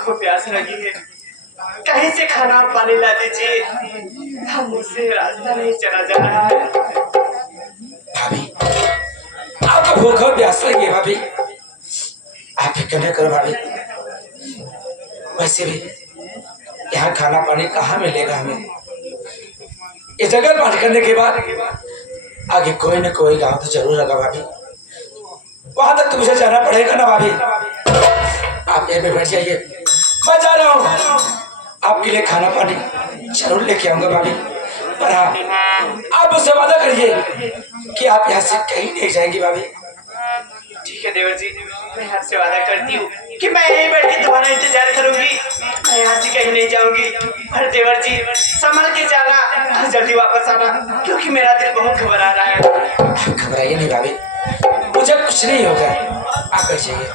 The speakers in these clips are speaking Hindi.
को प्यास लगी है, कहीं से खाना पानी ला दीजिए, हम मुझसे रास्ता नहीं चला जा रहा है। भाभी आपको भूख और प्यास लगी है भाभी, आप फिक्र न करो भाभी। वैसे भी यहाँ खाना पानी कहाँ मिलेगा हमें, ये जगह पार करने के बाद आगे कोई न कोई गांव तो जरूर लगा भाभी, वहां तक तो मुझे जाना पड़ेगा ना भाभी। आप यहाँ पे बैठ जाइए, मैं जा रहा हूँ, आपके लिए खाना पानी जरूर लेके आऊंगा भाभी। पर हाँ, आप मुझसे वादा करिए कि आप यहाँ से कहीं नहीं जाएंगी भाभी। ठीक है देवर जी, मैं आपसे वादा करती हूँ कि मैं यहीं बैठ के तुम्हारा इंतजार करूंगी, मैं यहाँ से कहीं नहीं जाऊंगी। पर देवर जी संभल के जाना और जल्दी वापस आना, क्योंकि मेरा दिल बहुत घबरा रहा है। घबराइए नहीं भाभी, मुझे कुछ नहीं होगा, आप बैठ जाइए।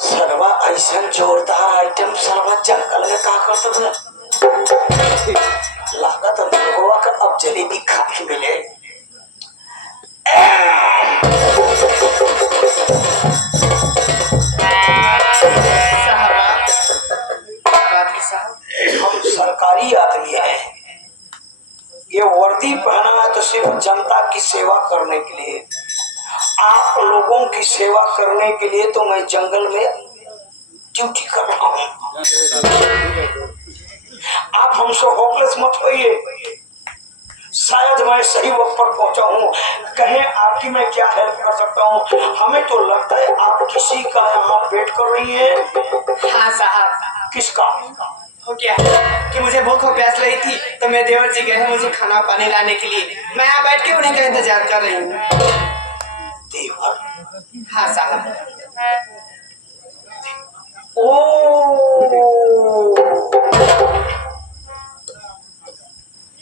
सरवा ऐसा जोरदार आइटम सरवा जंगल में का करते थे, लागत गोवा का अब जलेबी खा के मिले। हम सरकारी आदमी हैं, ये वर्दी पहना है तो सिर्फ जनता की सेवा करने के लिए, आप लोगों की सेवा करने के लिए तो मैं जंगल में ड्यूटी कर रहा हूँ। आप हमसे होपलेस मत होइए, शायद मैं सही वक्त पर पहुंचा हूँ, कहें आपकी मैं क्या हेल्प कर सकता हूँ। हमें तो लगता है आप किसी का यहाँ वेट कर रही हैं। हाँ साहब। किसका? हो क्या कि मुझे भूख और प्यास लगी थी तो मेरे देवर जी गए हैं मुझे खाना पानी लाने के लिए, मैं यहाँ बैठ के उन्हीं का इंतजार कर रही हूँ। देवर? हाँ साहब।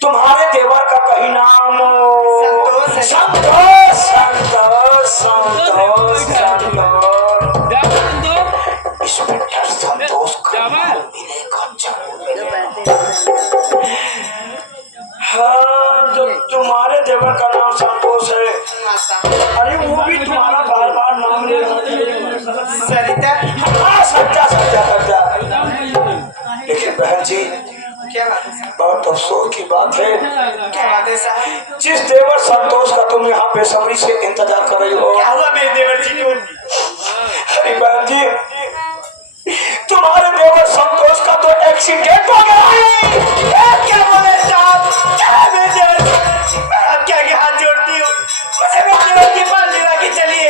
तुम्हारे देवर का कहीं नाम संतोष है। संतोष संतोष संतोष संतोष, इंस्पेक्टर संतोष का मिलेगा जरूर। हाँ, तो तुम्हारे देवर का नाम संतोष है। हाँ साहब। अरे वो भी तुम्हारा बार बार नाम ले रहा है, सरिता। हाँ सच्चा सच्चा सच्चा। लेकिन बहन जी क्या बात है साहब? बहुत अफसोस की बात है, क्या बात है साहब? जिस देवर संतोष का तुम यहाँ बेसब्री से इंतजार कर रही हो। क्या हुआ मेरे देवर जी को? अरे बहन जी, तुम्हारे देवर संतोष का तो एक्सीडेंट हो गया है। क्या बोले साहब? क्या मेरे देवर जी? मैं आपके आगे हाथ जोड़ती हूँ, मुझे मेरे देवर जी पास लेवा के चलिए।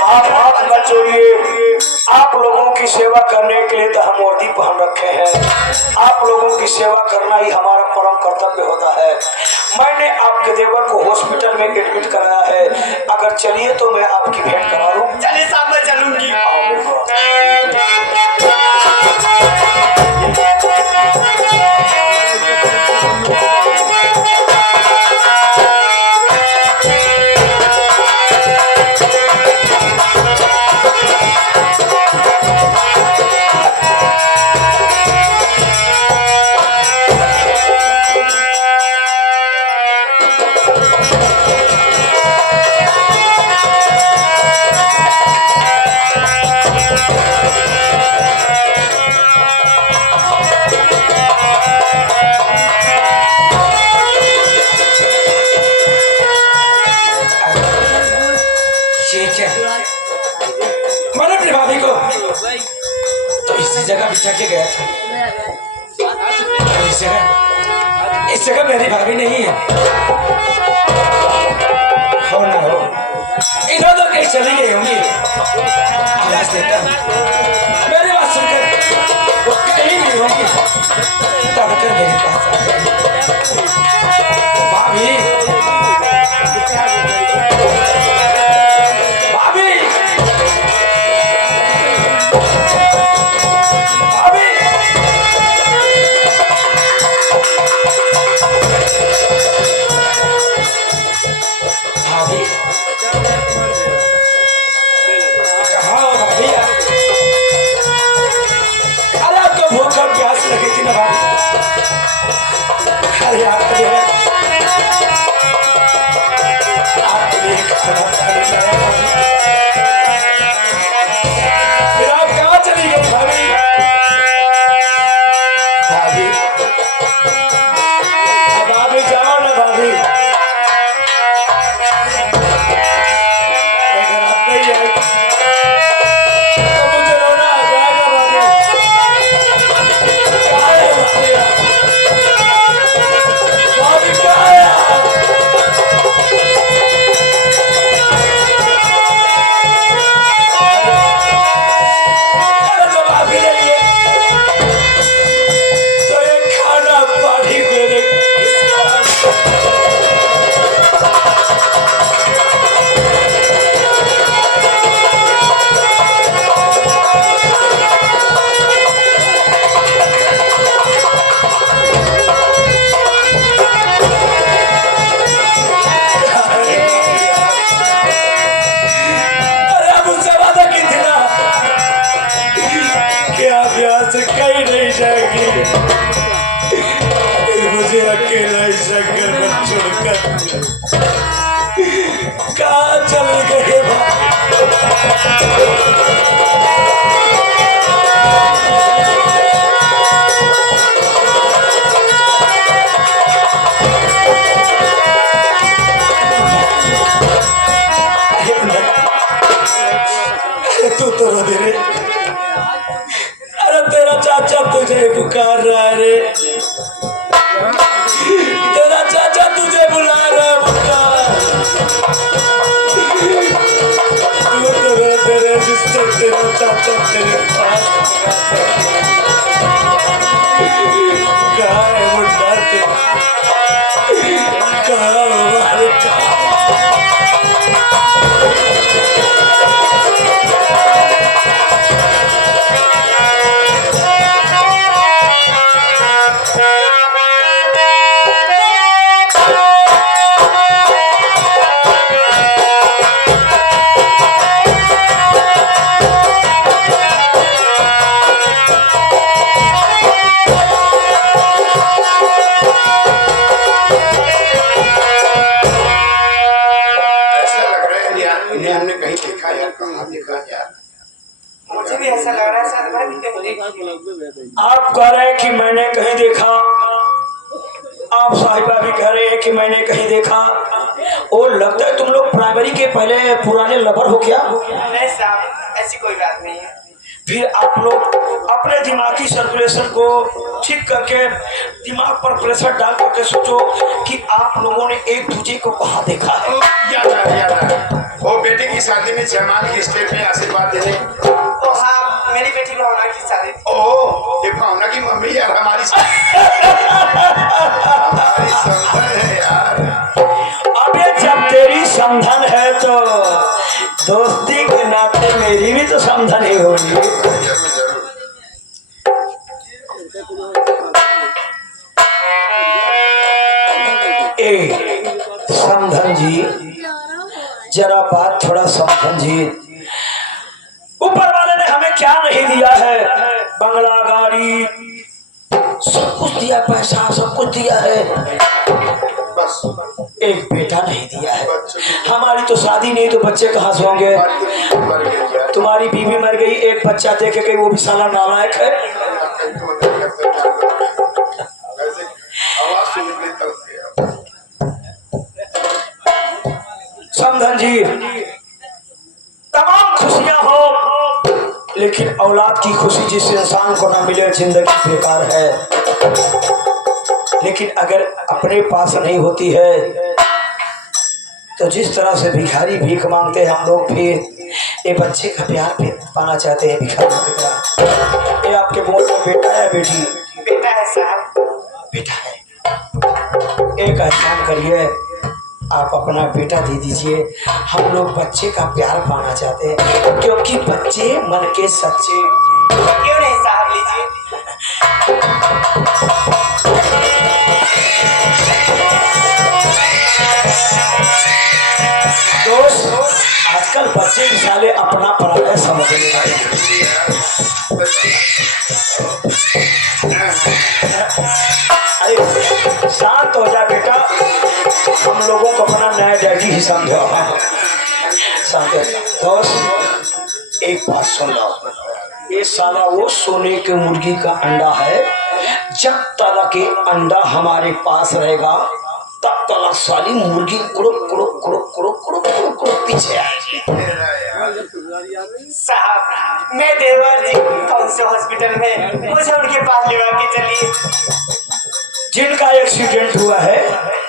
आप हाथ न जोड़िए, आप लोगों की सेवा करने के लिए तो हम वर्दी पहन रखे हैं, आप लोगों की सेवा करना ही हमारा परम कर्तव्य होता है। मैंने आपके देवर को हॉस्पिटल में एडमिट कराया है, अगर चलिए तो मैं आपकी भेंट करा दूं। चलिए साहब, मैं चलूंगी। मैंने अपनी भाभी को तो इसी जगह बिठा के गया था, इस जगह इस जगह मेरी भाभी नहीं है। हो ना हो इधर तो कहीं चली गई होंगी। आवाज देता हूं, मेरी बात सुनकर वो कहीं भी होंगी तड़कर मेरे पास आ जाएगी। भाभी भाभी भाभी भाभी कहाँ हो भाभी? अरे आपको भूख और प्यास लगी थी ना भाभी? अरे आपके लिए खाना पानी लाया भाभी। फिर आप कहाँ चली गई भाभी? भाभी अब भाभी जाओ ना भाभी। अगर आप नहीं आए तो मुझे रोना आ जाएगा भाभी। कहाँ है भाभी? भाभी कहाँ है आप? अरे जब भाभी नहीं है तो ये खाना पानी मेरे किस काम? अरे आप मुझसे वादा की थी ना कि आप यहाँ से कहीं नहीं जाएंगे। फिर मुझे अकेला इस जंगल में छोड़कर कहाँ चले गए भाई? अरे बुंडा, तू तो रो दे रे। अरे तेरा चाचा तुझे पुकार रहा है रे। तेरा चाचा तुझे बुला रहा है बुड्ढा। तू तो रो दे रे जिससे तेरा चाचा तेरे पास कहाँ है बुड्ढा तू? कहाँ हो भाई कहाँ? ऐसा लग रहा है यार इन्हें हमने कहीं देखा यार, कहाँ देखा यार? मुझे भी ऐसा लग रहा है शायद मैं भी कहीं देखी। आप कह रहे हैं कि मैंने कहीं देखा, आप साहिबा भी कह रहे हैं कि मैंने कहीं देखा। और लगता है तुम लोग प्राइमरी के पहले पुराने लवर हो क्या? नहीं साहब ऐसी कोई बात नहीं है। फिर आप लोग अपने दिमागी सर्कुलेशन को ठीक करके दिमाग पर प्रेशर डाल करके सोचो कि आप लोगों ने एक दूसरे को कहाँ देखा है। याद है वो बेटे की शादी में जयमाल की स्टेज में आशीर्वाद देने। ओ हाँ मेरी बेटी भावना की शादी थी। ओह ये भावना की मम्मी यार हमारी हमारी संबंध है यार। अबे जब तेरी समधन है तो दोस्ती के नाते मेरी भी तो समधन ही होगी। जरूर जरूर। ए समधन जी जरा बात थोड़ा समधन जी, ऊपर वाले ने हमें क्या नहीं दिया है? बंगला गाड़ी सब कुछ दिया, पैसा सब कुछ दिया है, बस एक बेटा नहीं दिया है। बच्चों की हमारी तो शादी नहीं तो बच्चे कहाँ से होंगे? मर गई यार। तुम्हारी बीवी मर गई, एक बच्चा देखे के वो भी साला नालायक है। आवाज सुन ली तरफ से समधन जी तमाम खुशियां हो लेकिन औलाद की खुशी जिस इंसान को ना मिले जिंदगी बेकार है। लेकिन अगर अपने पास नहीं होती है तो जिस तरह से भिखारी भीख मांगते हैं हम लोग, फिर ये बच्चे का प्यार भी पाना चाहते हैं भिखारियों की तरह। ये आपके बोल में बेटा है बेटी? बेटा है साहब। बेटा है। एक एहसान करिए, आप अपना बेटा दे दीजिए, हम लोग बच्चे का प्यार पाना चाहते हैं क्योंकि बच्चे मन के सच्चे। क्यों नहीं साहब, लीजिए। दोस्त, आजकल बच्चे भी साले अपना पराया समझने लगे। अरे शांत हो जा बेटा, हम लोगों को अपना नया डैडी ही समझो। शांत हो जा। दोस्त एक बात सुन लो, ये साला वो सोने के मुर्गी का अंडा है, जब तक के अंडा हमारे पास रहेगा तब तक साली मुर्गी कुड़ुक कुड़ुक कुड़ुक कुड़ुक कुड़ुक कुड़ुक कुड़ुक पीछे आएगी। साहब मैं देवर जी कौन से हॉस्पिटल में, मुझे उनके पास लेवा के चलिए। जिनका एक्सीडेंट हुआ है,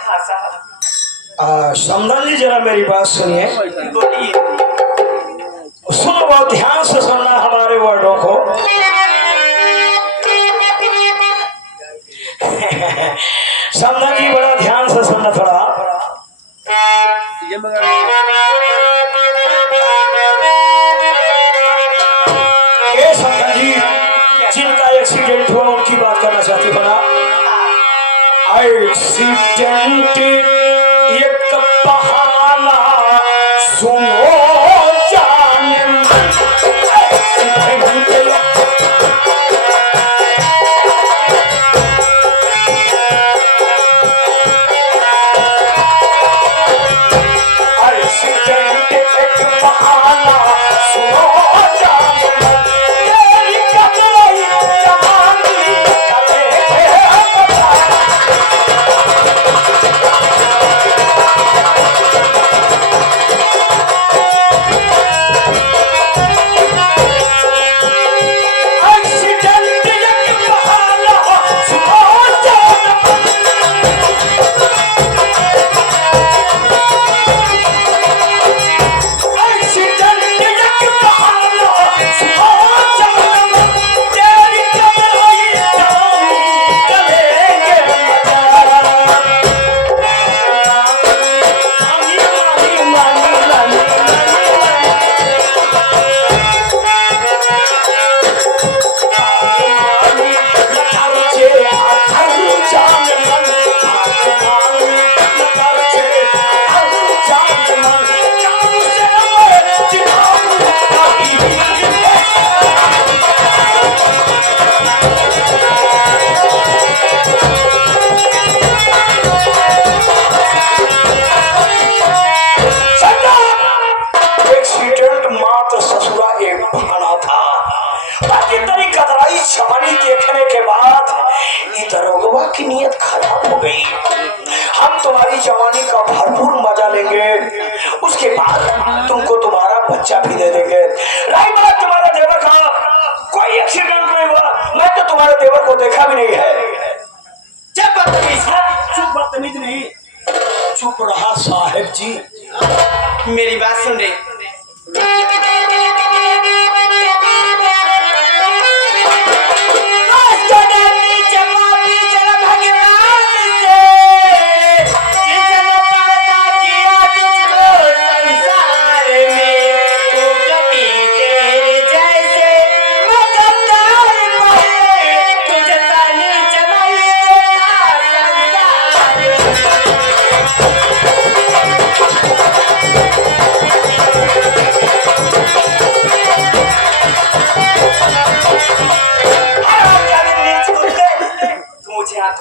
हाँ साहब। समदन जी जरा मेरी बात सुनिए। बोलिए। सुनो, बहुत ध्यान से सुनना हमारे वर्डों को। समदन जी बड़ा ध्यान से सुनना थोड़ा। ये समदन जी जिनका एक्सीडेंट हुआ उनकी बात करना चाहती हो ना? एक्सीडेंट एक बहाना सुनो जाने मन। एक्सीडेंट एक बहाना सुनो जाने मन, तेरी कतई जवानी कले एक्सीडेंट एक बहाना सुनो जाने मन। एक्सीडेंट एक बहाना सुनो जाने मन, तेरी कतई जवानी कलेंगे मजा। मानी मानी मानी मानी मानी लखरचे आखरू जान मन, आसमानी लखरचे आखरू जान मन, चारू से मैं जिताऊं कहीं भी। एक्सीडेंट मात्र ससुरा एक बहाना था, बाकी तेरी कतराई छमनी देखने के बाद ये दरोगवा की नीयत खराब हो गई। हम तुम्हारी जवानी का भरपूर मजा लेंगे, उसके बाद तुमको तुम्हारा बच्चा भी दे देंगे। रही बात तुम्हारा देवर का, कोई एक्सीडेंट नहीं हुआ, मैं तो तुम्हारे देवर को देखा भी नहीं है। जब बदतमीज है। चुप, बदतमीज नहीं, चुप रहा साहेब जी। मेरी बात सुन रहे।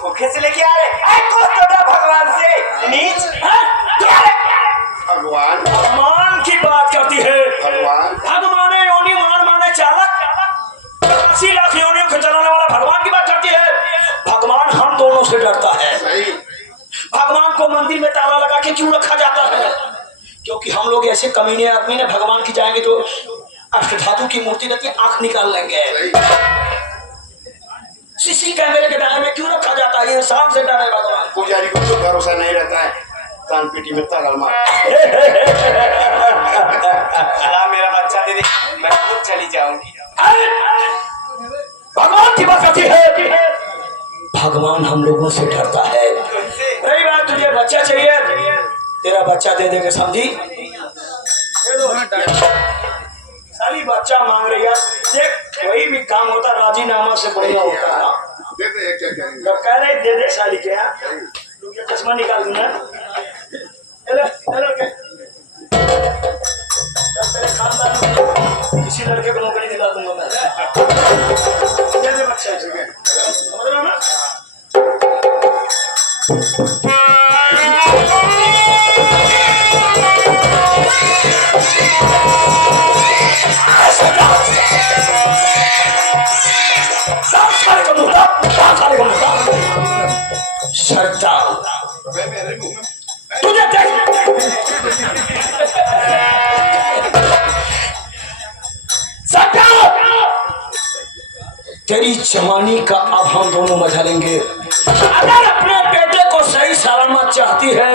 धोखे से लेके आ रहे भगवान से नीच। भगवान भगवान की बात करती है। भगवान भगवान योनि मान माने चालक, 80 लाख योनियों को चलाने वाला भगवान की बात करती है। भगवान हम दोनों से डरता है। सही। भगवान को मंदिर में ताला लगा के क्यों रखा जाता है? क्योंकि हम लोग ऐसे कमीने आदमी ने भगवान की जाएंगे तो अष्टधातु की मूर्ति रहती है, आंख निकाल लेंगे। सीसी कैमरे के दायरे में क्यों रखा जाता है? इंसान से डरे भगवान। पुजारी को तो भरोसा नहीं रहता है, तान पीटी में तगड़ मार। अल्लाह मेरा बच्चा दे दे, मैं खुद चली जाऊंगी। भगवान की बात होती है, भगवान हम लोगों से डरता है। रही बात तुझे बच्चा चाहिए, तेरा बच्चा दे देंगे समझी। साली बच्चा मांग रही है, देख वही भी काम होता, राजीनामा से बढ़िया होता है। दे दे, क्या करेंगे? जब कह रहे दे दे साली के, चश्मा निकाल दूंगा। तेरे खानदान में किसी लड़के को नौकरी दिला दूंगा मैं। दे दे बच्चा, समझ रहे हो ना? श्रद्धा मेरे मुंह में तुझे तेरी जवानी का अब हम दोनों मजा लेंगे। अगर अपने बेटे को सही सलामत चाहती है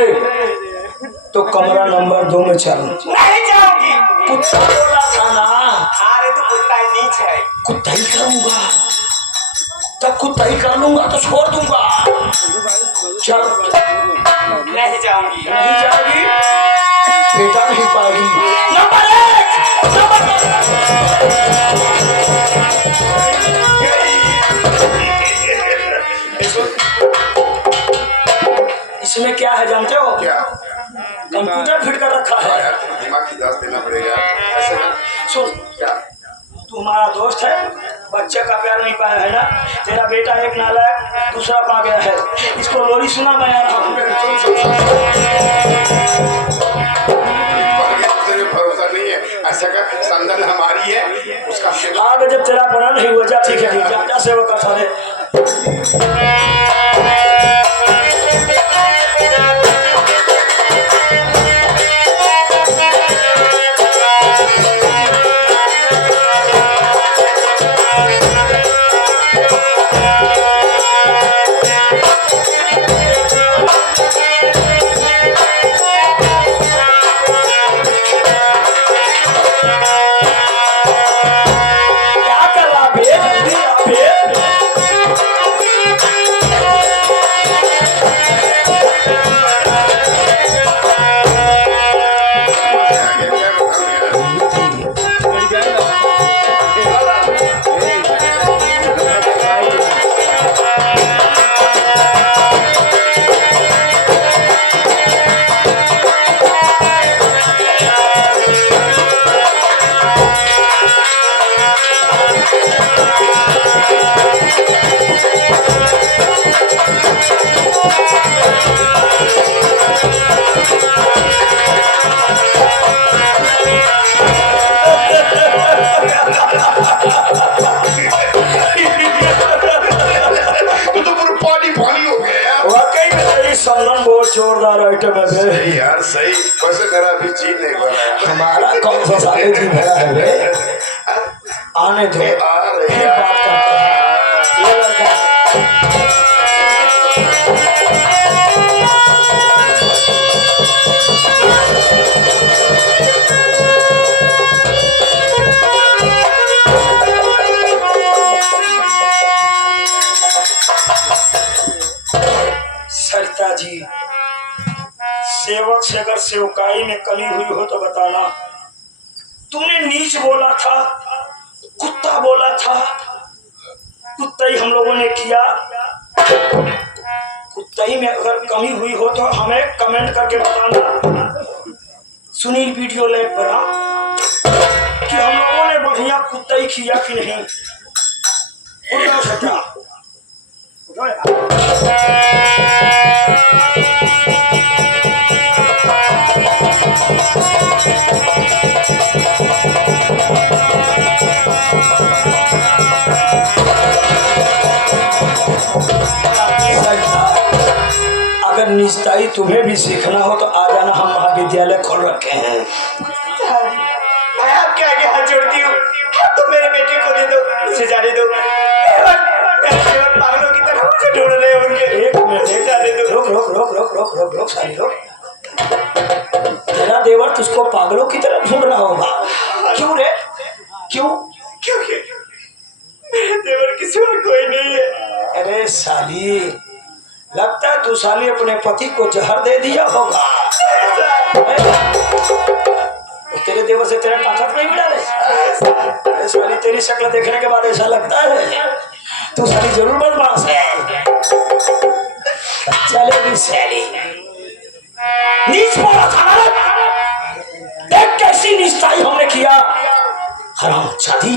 तो कमरा नंबर 2 में चल। नहीं जाऊंगी। कुत्ता बोला था ना, अरे तो कुत्ता नीच है। कुत्ता ही करूंगा, तब कुत्ता ही कर लूंगा तो छोड़ दूंगा। चल। नहीं जाऊंगी। नहीं जाएगी, बेटा नहीं पाएगी। Number 1, number 2। इसमें क्या है जानते हो? क्या? कंप्यूटर फिट कर रखा है। यार, दिमाग की दास देना पड़ेगा ऐसे ना। सुन, क्या? तू हमारा दोस्त है, बच्चे का प्यार नहीं पाया है ना। तेरा बेटा एक नालायक दूसरा पा गया है, इसको लोरी सुना मैं आ रहा हूँ। तेरे भरोसा नहीं है, ऐसा कर संदन हमारी है, उसका सेवा। आगे जब तेरा बना नहीं हुआ, जा ठीक है, जा सेवा कर सारे। जोरदार आइटम है। सही यार, सही। वैसे मेरा अभी जीत नहीं पड़ा। हमारा कौन सा साले जी भरा है बे? आने दो, फिर बात करते हैं। ये लड़का सरता जी, सेवक से अगर सेवकाई में कमी हुई हो तो बताना। तूने नीच बोला था, कुत्ता बोला था, कुत्ता ही हम लोगों ने किया। कुत्ता ही में अगर कमी हुई हो तो हमें कमेंट करके बताना। सुनील वीडियो लैब पर कि हम लोगों ने बढ़िया कुत्ता ही किया कि नहीं। उठाओ सटा, अगर निस्ताई तुम्हें भी सीखना हो तो आ जाना, हम महाविद्यालय खोल रखे हैं। मैं आपके आगे हाथ जोड़ती हूँ, आप तो मेरे बेटे को दे दो, उसे जाने दो। लोग साली लोग, तेरा देवर तुझको पागलों की तरह ढूंढ रहा होगा। क्यों रे, क्यों? क्योंकि मेरे देवर के सिवा कोई नहीं है। अरे साली, लगता है तू साली अपने पति को जहर दे दिया होगा। वो तेरे देवर से तेरा ताकत नहीं मिला रे। अरे साली, तेरी शक्ल देखने के बाद ऐसा लगता है तू साली जरूर बदमाश है। चलेगी साली, नीच पड़ा था, देख कैसी निष्ठाई हमने किया। हराम जाती,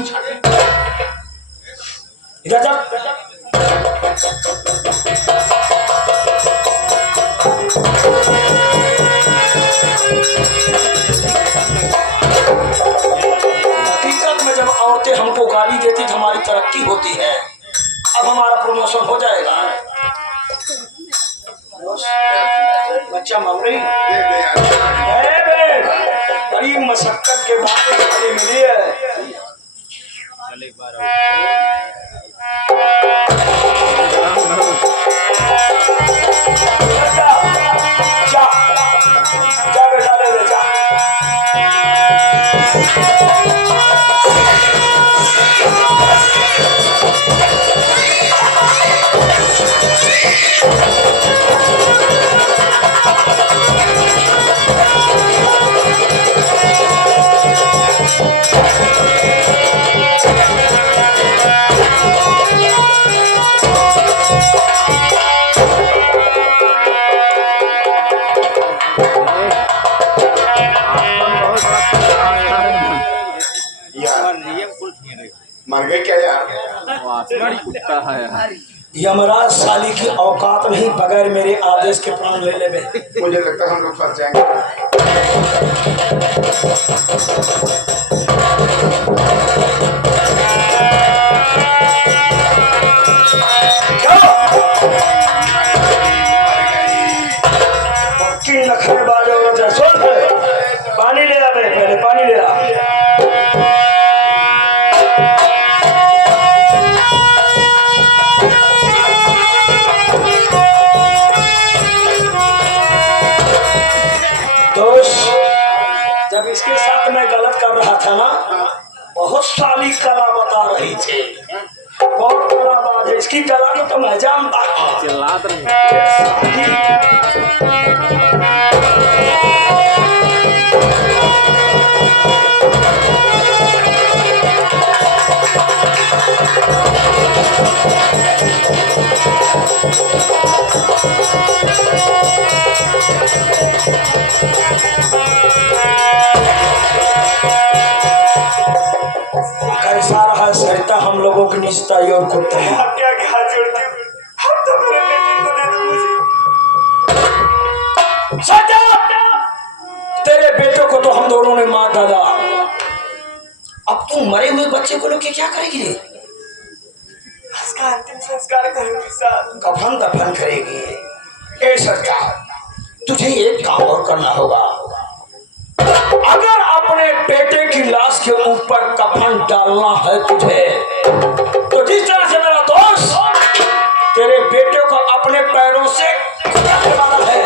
इधर जा। हकीकत में जब औरतें हमको गाली देती तो हमारी तरक्की होती है। अब हमारा प्रमोशन हो जाएगा। बच्चा मौरी बड़ी मशक्कत के बाद गाली मिली है। जा जा बेटा, ले ले जा। मर गए क्या यार? कुत्ता है यार। यमराज साली की औकात नहीं, बगैर मेरे आदेश के प्राण ले ले। मुझे लगता है हम लोग फंस जाएंगे। नखरेबाज औरत है, सुन पानी ले आ, पहले पानी ले आ। जब इसके साथ मैं गलत कर रहा था ना, बहुत साली कला बता रही थी। बहुत कलाबाज है, इसकी कला को तो मैं जानता हूँ। चिल्लात नहीं। कैसा रहा सरिता हम लोगों की निश्चिताई और कुत्ते हैं? आपके आगे हाथ जोड़ती हूँ, हम तो मेरे बेटे को दे दो मुझे। सरिता, तेरे बेटों को तो हम दोनों ने मार डाला। अब तू मरे हुए बच्चे को लेके क्या करेगी? उसका अंतिम संस्कार करूंगी साहब। कफन दफन करेगी? ए सरिता, तुझे एक काम और करना होगा। अगर अपने बेटे की लाश के ऊपर कफन डालना है तुझे, तो जिस तरह से मेरा दोस्त तेरे बेटे को अपने पैरों से कुचलने वाला है,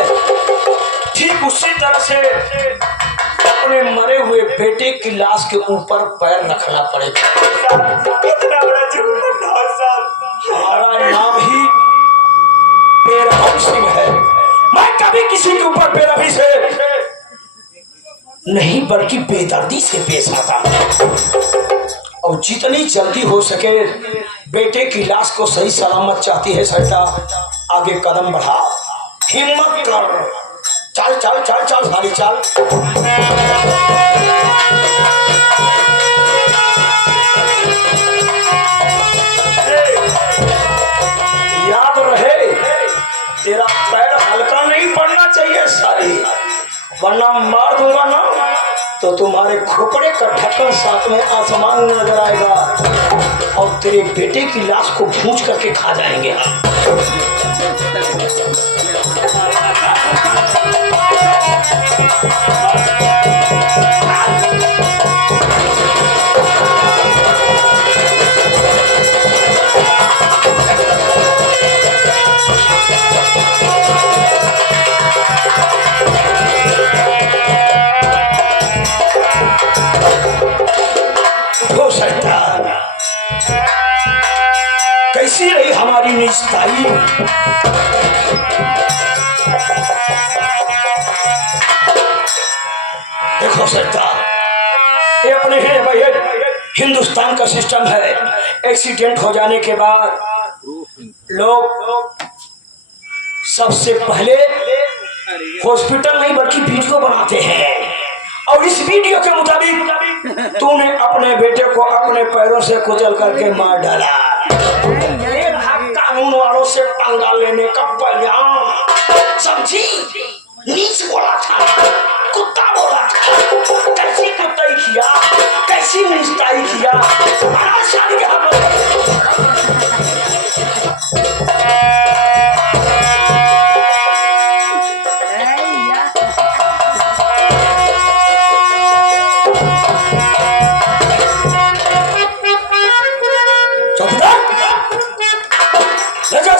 ठीक उसी तरह से अपने मरे हुए बेटे की लाश के ऊपर पैर रखना पड़ेगा। इतना बड़ा जुर्म बताओ साहब। हमारा नाम ही बेरहम सिंह है। मैं कभी किसी के ऊपर बेरहमी से नहीं, बल्कि बेदर्दी से पेश आता और जितनी जल्दी हो सके बेटे की लाश को सही सलामत चाहती है सरिता। आगे कदम बढ़ा, हिम्मत कर, चल चल चल चल साली चल। याद रहे, तेरा पैर हल्का नहीं पड़ना चाहिए साली, वरना मार दूंगा ना तो तुम्हारे खोपड़े का ढक्कन साथ में आसमान में नजर आएगा और तेरे बेटे की लाश को भूंज करके खा जाएंगे हम। हमारी निस्ताई। देखो सरिता, ये अपने है भाई, हिंदुस्तान का सिस्टम है। एक्सीडेंट हो जाने के बाद लोग सबसे पहले हॉस्पिटल नहीं बल्कि वीडियो बनाते हैं, और इस वीडियो के मुताबिक तूने अपने बेटे को अपने पैरों से कुचल करके मार डाला। ये रहा कानून वालों से पंगा लेने का परिणाम। समझी? नीच बोला था, कुत्ता बोला था, कैसी कुत्ताई किया, कैसी निस्ताई किया। सारी के हाथ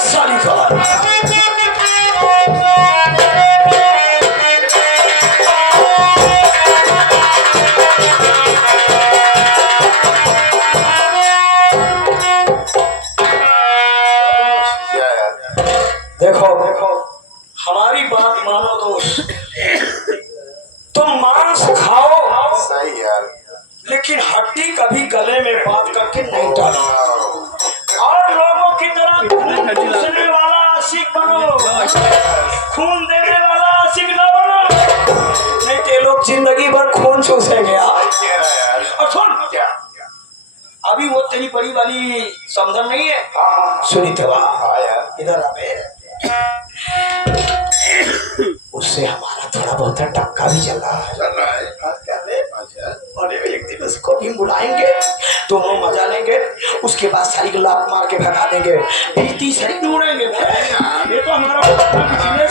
सारी का देखो देखो, हमारी बात मानो दोस्त, तुम मांस खाओ सही यार, लेकिन हड्डी कभी गले में बात करके नहीं डालो, और लोगों की तरह खून चूसने वाला आशिक बनो, खून देने वाला आशिक न बनो, नहीं तो लोग जिंदगी भर खून चूसेंगे। और सुन, क्या अभी वो तेरी बड़ी वाली समझन नहीं है, सुनी तो यार, इधर आ बे। उससे हमारा थोड़ा बहुत टक्का भी चल रहा है। चल रहा है। क्या ले? अच्छा, और एक दिन उसको भी बुलाएंगे, दोनों मजा लेंगे, उसके बाद सारी लात मार के भगा देंगे, फिर तीसरी ढूंढेंगे। ये तो हमारा